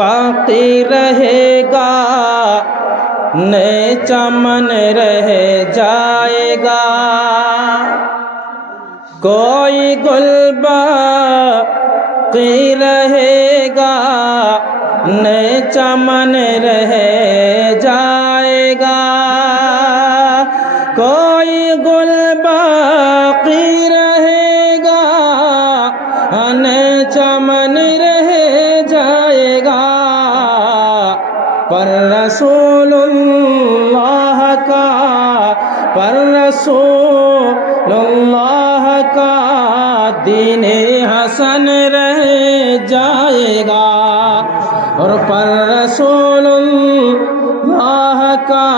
باقی رہے گا، نئے چمن رہ جائے گا، کوئی گل باقی رہے گا، نئے چمن رہ جائے گا، کوئی گل باقی رہے گا، نئے چمن رہ جائے گا، پر رسول اللہ کا، پر رسول اللہ کا دین حسن رہ جائے گا، اور پر رسول اللہ کا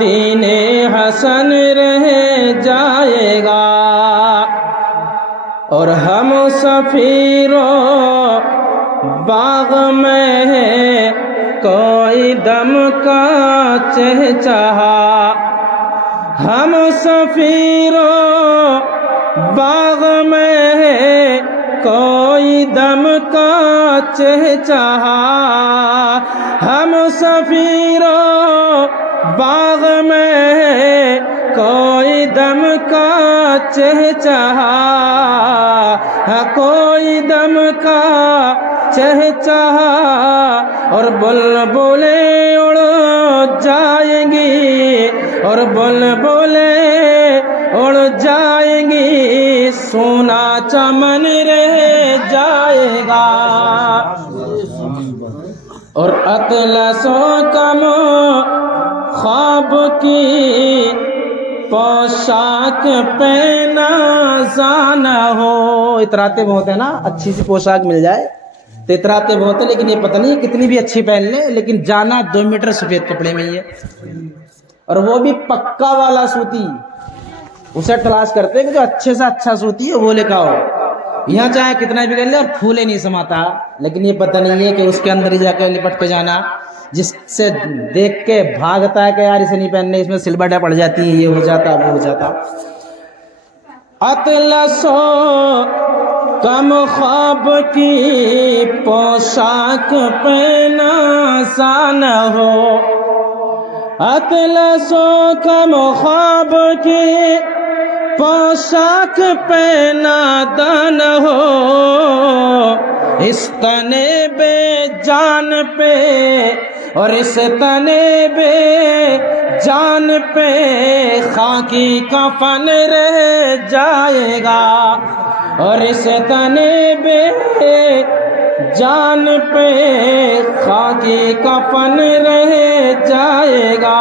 دین حسن رہ جائے گا، اور ہم سفیروں باغ میں ہے کوئی دم کا چہچہا، ہم سفیروں باغ میں ہے کوئی دم کا چہچہا، ہم سفیروں باغ میں ہے کوئی دم کا چہچہا، کوئی دم کا چہچہا، اور بلبلیں اڑ جائیں گی، اور بلبلیں اڑ جائیں گی، سونا چمن رہ جائے گا، اور اطلس و کم خواب کی پوشاک پہنا نہ ہو۔ اتراتے بہت ہیں نا، اچھی سی پوشاک مل جائے تو اتراتے بہت ہیں، لیکن یہ پتہ نہیں کتنی بھی اچھی پہن لے، لیکن جانا 2 میٹر سفید کپڑے میں ہی ہے، اور وہ بھی پکا والا سوتی، اسے تلاش کرتے کہ جو اچھے سے اچھا سوتی ہے وہ لے کے آؤ، یہاں چاہے کتنا بھی کر لے اور پھولے نہیں سماتا، لیکن یہ پتہ نہیں ہے کہ اس کے اندر ہی جا کے لپٹ کے جانا، جس سے دیکھ کے بھاگتا ہے کہ یار اسے نہیں پہننے، اس میں سلبٹیں پڑ جاتی ہیں، یہ ہو جاتا وہ ہو جاتا۔ اطلس و کم خواب کی پوشاک پہنا نہ ہو، اطلس و کم خواب کی پوشاک پہنا نہ ہو، اس تنے بے جان پہ، اور اس تنے بے جان پہ خاکی کفن رہ جائے گا، اور اس تنے بے جان پہ خاکی کفن رہ جائے گا،